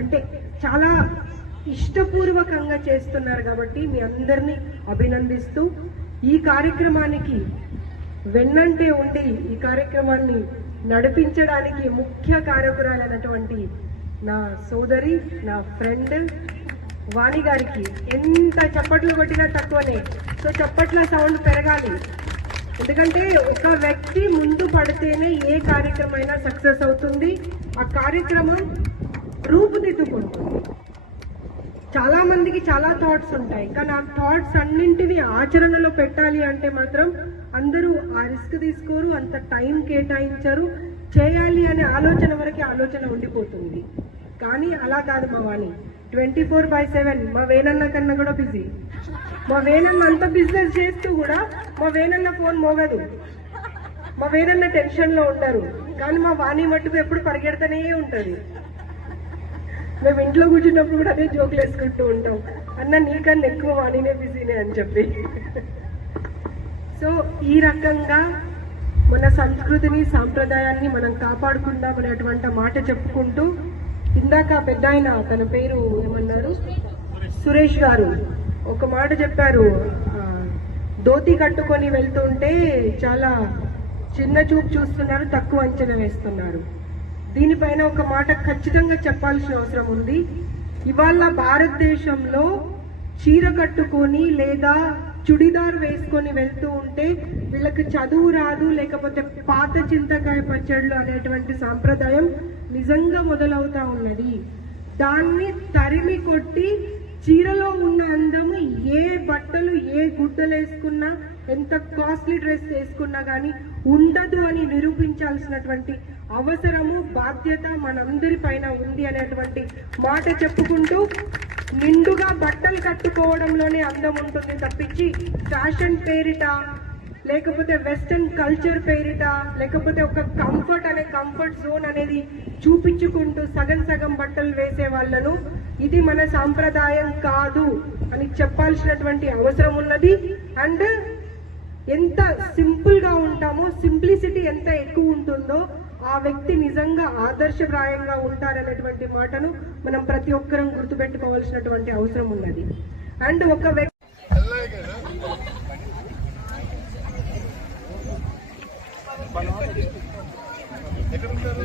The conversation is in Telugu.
అంటే చాలా ఇష్టపూర్వకంగా చేస్తున్నారు కాబట్టి మీ అందరినీ అభినందిస్తూ ఈ కార్యక్రమానికి వెన్నంటే ఉండి ఈ కార్యక్రమాన్ని నడిపించడానికి ముఖ్య కారకురాలైనటువంటి నా సోదరి, నా ఫ్రెండ్ వాణి గారికి ఎంత చప్పట్లు కొట్టినా తక్కువనే. సో చప్పట్ల సౌండ్ పెరగాలి, ఎందుకంటే ఒక వ్యక్తి ముందు పడితేనే ఏ కార్యక్రమం అయినా సక్సెస్ అవుతుంది, ఆ కార్యక్రమం రూపుదిద్దుకుంటుంది. చాలా మందికి చాలా థాట్స్ ఉంటాయి, కానీ ఆ థాట్స్ అన్నింటినీ ఆచరణలో పెట్టాలి అంటే మాత్రం అందరూ ఆ రిస్క్ తీసుకోరు, అంత టైం కేటాయించరు, చేయాలి అనే ఆలోచన వరకు ఆలోచన ఉండిపోతుంది. కానీ అలా కాదు మా వాణి 24/7 మా వేనన్న కన్నా కూడా బిజీ. మా వేనన్న అంత బిజినెస్ చేస్తూ కూడా మా వేనన్న ఫోన్ మోగదు, మా వేనన్న టెన్షన్ లో ఉంటారు, కానీ మా వాణి మట్టుకు ఎప్పుడు పరిగెడతానే ఉంటది. మేము ఇంట్లో కూర్చున్నప్పుడు కూడా అదే జోకులు వేసుకుంటూ ఉంటాం, అన్న నీకన్నా ఎక్కువ వాణినే బిజీనే అని చెప్పి. సో ఈ రకంగా మన సంస్కృతిని, సాంప్రదాయాన్ని మనం కాపాడుకుందాం అనేటువంటి మాట చెప్పుకుంటూ, ఇందాక పెద్ద ఆయన తన పేరు ఏమన్నారు, సురేష్ గారు ఒక మాట చెప్పారు, ధోతి కట్టుకొని వెళ్తుంటే చాలా చిన్న చూపు చూస్తున్నారు, తక్కువ అంచనా వేస్తున్నారు. దీనిపైన ఒక మాట ఖచ్చితంగా చెప్పాల్సిన అవసరం ఉంది. ఇవాళ భారతదేశంలో చీర కట్టుకొని లేదా చుడిదార్ వేసుకొని వెళ్తూ ఉంటే వీళ్ళకి చదువు రాదు, లేకపోతే పాత చింతకాయ పచ్చళ్ళు అనేటువంటి సాంప్రదాయం నిజంగా మొదలవుతా ఉన్నది. దాన్ని తరిమి కొట్టి చీరలో ఉన్న అందము ఏ బట్టలు ఏ గుడ్డలు వేసుకున్నా, ఎంత కాస్ట్లీ డ్రెస్ వేసుకున్నా కానీ ఉండదు అని నిరూపించాల్సినటువంటి అవసరము, బాధ్యత మనందరి పైన ఉంది అనేటువంటి మాట చెప్పుకుంటూ, నిండుగా బట్టలు కట్టుకోవడంలోనే అందం ఉంటుంది తప్పించి ఫ్యాషన్ పేరిట, లేకపోతే వెస్టర్న్ కల్చర్ పేరిట, లేకపోతే ఒక కంఫర్ట్ అనే కంఫర్ట్ జోన్ అనేది చూపించుకుంటూ సగం సగం బట్టలు వేసే వాళ్ళను ఇది మన సాంప్రదాయం కాదు అని చెప్పాల్సినటువంటి అవసరం ఉన్నది. అండ్ ఎంత సింపుల్ గా ఉంటామో, సింప్లిసిటీ ఎంత ఎక్కువ ఉంటుందో ఆ వ్యక్తి నిజంగా ఆదర్శప్రాయంగా ఉంటారనేటువంటి మాటను మనం ప్రతి ఒక్కరం గుర్తుపెట్టుకోవాల్సినటువంటి అవసరం ఉన్నది. అండ్ ఒక వ్యక్తి ఎక్కడ ఉంటారు?